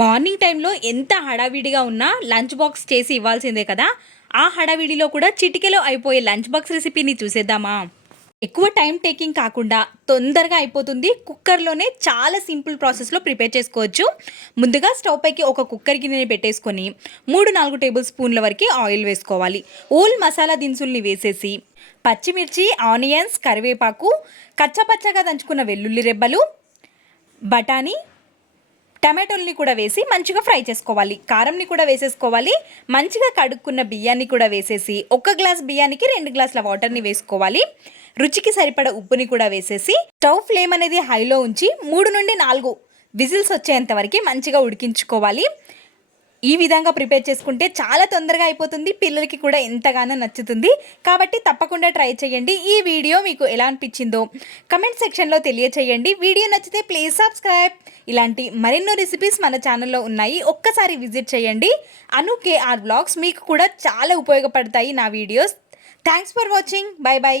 Morning టైంలో ఎంత హడావిడిగా ఉన్నా లంచ్ బాక్స్ చేసి ఇవ్వాల్సిందే కదా. ఆ హడావిడిలో కూడా చిటికెలో అయిపోయే లంచ్ బాక్స్ రెసిపీని చూసేద్దామా. ఎక్కువ టైం టేకింగ్ కాకుండా తొందరగా అయిపోతుంది. కుక్కర్లోనే చాలా సింపుల్ ప్రాసెస్లో ప్రిపేర్ చేసుకోవచ్చు. ముందుగా స్టవ్ పైకి ఒక కుక్కర్ గిన్నెని పెట్టేసుకొని 3-4 టేబుల్ స్పూన్ల వరకు ఆయిల్ వేసుకోవాలి. ఓల్ మసాలా దినుసుల్ని వేసేసి పచ్చిమిర్చి, ఆనియన్స్, కరివేపాకు, కచ్చపచ్చగా దంచుకున్న వెల్లుల్లి రెబ్బలు, బఠానీ, టమాటోల్ని కూడా వేసి మంచిగా ఫ్రై చేసుకోవాలి. కారంని కూడా వేసేసుకోవాలి. మంచిగా కడుక్కున్న బియ్యాన్ని కూడా వేసేసి 1 గ్లాస్ బియ్యానికి 2 గ్లాసుల వాటర్ని వేసుకోవాలి. రుచికి సరిపడ ఉప్పుని కూడా వేసేసి స్టవ్ ఫ్లేమ్ అనేది హైలో ఉంచి 3-4 విజిల్స్ వచ్చేంత వరకు మంచిగా ఉడికించుకోవాలి. ఈ విధంగా ప్రిపేర్ చేసుకుంటే చాలా తొందరగా అయిపోతుంది. పిల్లలకి కూడా ఎంతగానో నచ్చుతుంది. కాబట్టి తప్పకుండా ట్రై చేయండి. ఈ వీడియో మీకు ఎలా అనిపించిందో కమెంట్ సెక్షన్లో తెలియచేయండి. వీడియో నచ్చితే ప్లీజ్ సబ్స్క్రైబ్. ఇలాంటి మరెన్నో రెసిపీస్ మన ఛానల్లో ఉన్నాయి. ఒక్కసారి విజిట్ చేయండి. అను కేఆర్ బ్లాగ్స్ మీకు కూడా చాలా ఉపయోగపడతాయి నా videos. Thanks for watching. By by.